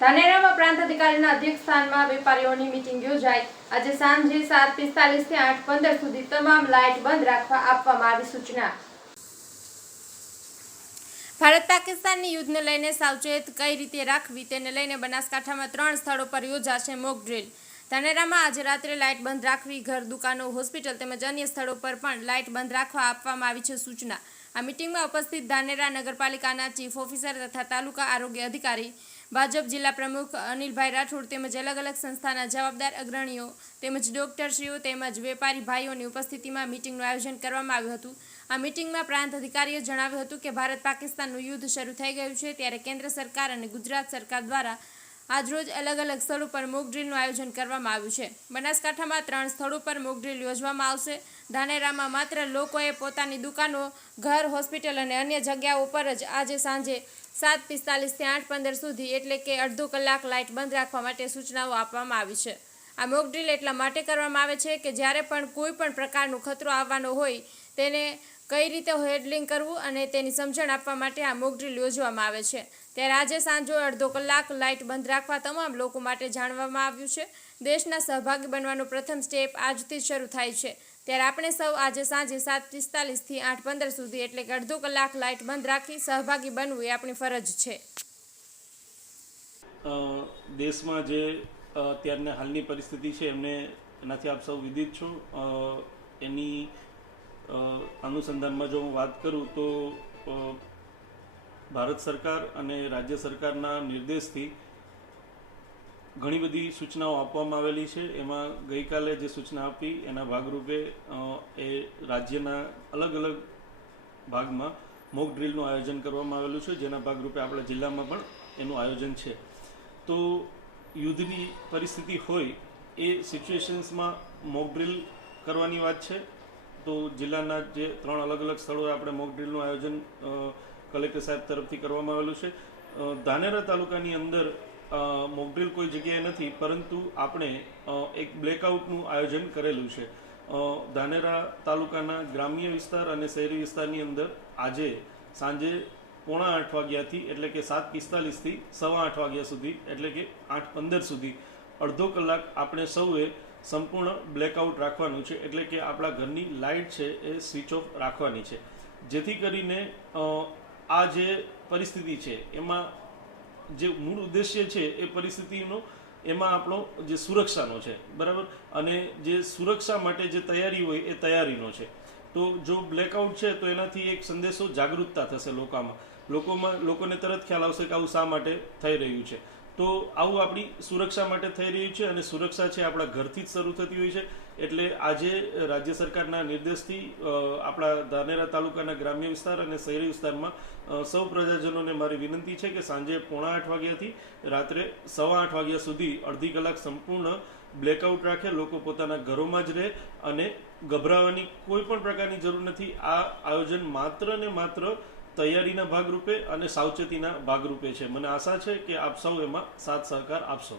ધાનેરામાં પ્રાંત અધિકારીના અધ્યક્ષસ્થાનમાં વેપારીઓની મિટિંગ યોજાઈ. આજે સાંજે સાત પિસ્તાલીસ આઠ પંદર સુધી તમામ લાઇટ બંધ રાખવા આપવામાં આવી સૂચના. ભારત પાકિસ્તાનની યુદ્ધને લઈને સાવચેત કઈ રીતે રાખવી તેને લઈને બનાસકાંઠામાં ત્રણ સ્થળો પર યોજાશે મોક ડ્રિલ. ધાનેરામાં આજે રાત્રે લાઇટ બંધ રાખવી, ઘર, દુકાનો, હોસ્પિટલ તેમજ અન્ય સ્થળો પર પણ લાઇટ બંધ રાખવા આપવામાં આવી છે સૂચના. આ મિટિંગમાં ઉપસ્થિત ધાનેરા નગરપાલિકાના ચીફ ઓફિસર તથા તાલુકા આરોગ્ય અધિકારી ભાજપ જિલ્લા પ્રમુખ અનિલભાઈ રાઠોડ તેમજ અલગ અલગ સંસ્થાના જવાબદાર અગ્રણીઓ તેમજ ડોક્ટરશ્રીઓ તેમજ વેપારી ભાઈઓની ઉપસ્થિતિમાં મિટિંગનું આયોજન કરવામાં આવ્યું હતું. આ મિટિંગમાં પ્રાંત અધિકારીએ જણાવ્યું હતું કે ભારત પાકિસ્તાનનું યુદ્ધ શરૂ થઈ ગયું છે ત્યારે કેન્દ્ર સરકાર અને ગુજરાત સરકાર દ્વારા આજરોજ અલગ અલગ સ્થળો પર મોક ડ્રીલનું આયોજન કરવામાં આવ્યું છે. બનાસકાંઠામાં ત્રણ સ્થળો પર મોક ડ્રીલ યોજવામાં આવશે. ધાનેરામાં માત્ર લોકોએ પોતાની દુકાનો, ઘર, હોસ્પિટલ અને અન્ય જગ્યાઓ પર જ આજે સાંજે સાત પિસ્તાલીસથી આઠ પંદર સુધી એટલે કે અડધો કલાક લાઇટ બંધ રાખવા માટે સૂચનાઓ આપવામાં આવી છે. આ મોક ડ્રીલ એટલા માટે કરવામાં આવે છે કે જ્યારે પણ કોઈ પણ પ્રકારનો ખતરો આવવાનો હોય તેને કઈ રીતે હેન્ડલિંગ કરવું અને તેની સમજણ આપવા માટે આ મોક ડ્રીલ યોજવામાં આવે છે. ત્યારે આજે સાંજે અડધો કલાક લાઇટ બંધ રાખવા તમામ લોકો માટે જાણવામાં આવ્યું છે. દેશના સહભાગી બનવાનો પ્રથમ સ્ટેપ આજથી શરૂ થાય છે. ત્યારે આપણે સૌ આજે સાંજે સાત પિસ્તાલીસથી આઠ પંદર સુધી એટલે કે અડધો કલાક લાઇટ બંધ રાખી સહભાગી બનવું એ આપણી ફરજ છે. દેશમાં જે અત્યારની હાલની પરિસ્થિતિ છે એમને એનાથી આપ સૌ વિદિત છો. એની અનુસંધાનમાં જો હું વાત કરું તો ભારત સરકાર અને રાજ્ય સરકારના નિર્દેશથી ઘણી બધી સૂચનાઓ આપવામાં આવેલી છે. એમાં ગઈકાલે જે સૂચના આપી, એના ભાગરૂપે એ રાજ્યના અલગ અલગ ભાગમાં મોક ડ્રીલનું આયોજન કરવામાં આવેલું છે. જેના ભાગરૂપે આપણા જિલ્લામાં પણ એનું આયોજન છે. તો યુદ્ધની પરિસ્થિતિ હોય એ સિચ્યુએશન્સમાં મોક ડ્રીલ કરવાની વાત છે. તો જિલ્લાના જે ત્રણ અલગ અલગ સ્થળોએ આપણે મોક ડ્રીલનું આયોજન કલેક્ટર સાહેબ તરફથી કરવામાં આવેલું છે. ધાનેરા તાલુકાની અંદર મોકડ્રીલ કોઈ જગ્યાએ નથી, પરંતુ આપણે એક બ્લેકઆઉટનું આયોજન કરેલું છે. ધાનેરા તાલુકાના ગ્રામ્ય વિસ્તાર અને શહેરી વિસ્તારની અંદર આજે સાંજે પોણા આઠ વાગ્યાથી, એટલે કે સાત પિસ્તાલીસથી સવા આઠ વાગ્યા સુધી, એટલે કે આઠ પંદર સુધી, અડધો કલાક આપણે સૌએ સંપૂર્ણ બ્લેકઆઉટ રાખવાનું છે, એટલે કે આપણા ઘરની લાઇટ છે એ સ્વિચ ઓફ રાખવાની છે. જેથી કરીને આ જે પરિસ્થિતિ છે, એમાં જે મૂળ ઉદ્દેશ્ય છે, એ પરિસ્થિતિનો એમાં આપણો જે સુરક્ષાનો છે, બરાબર? અને જે સુરક્ષા માટે જે તૈયારી હોય, એ તૈયારીનો છે. તો જો બ્લેકઆઉટ છે, તો એનાથી એક સંદેશો જાગૃતતા થશે લોકોમાં. લોકોમાં, લોકોને તરત ખ્યાલ આવશે કે આવું શા માટે થઈ રહ્યું છે. તો આવું આપણી સુરક્ષા માટે થઈ રહ્યું છે અને સુરક્ષા છે આપણા ઘરથી જ શરૂ થતી હોય છે. એટલે આજે રાજ્ય સરકારના નિર્દેશથી આપણા ધાનેરા તાલુકાના ગ્રામ્ય વિસ્તાર અને શહેરી વિસ્તારમાં સૌ પ્રજાજનોને મારી વિનંતી છે કે સાંજે પોણા આઠ વાગ્યાથી રાત્રે સવા આઠ વાગ્યા સુધી અડધી કલાક સંપૂર્ણ બ્લેકઆઉટ રાખે, લોકો પોતાના ઘરોમાં જ રહે અને ગભરાવાની કોઈ પણ પ્રકારની જરૂર નથી. આ આયોજન માત્ર ને માત્ર તૈયારીના ભાગરૂપે અને સાવચેતીના ભાગરૂપે છે. મને આશા છે કે આપ સૌ એમાં સાથ સહકાર આપશો.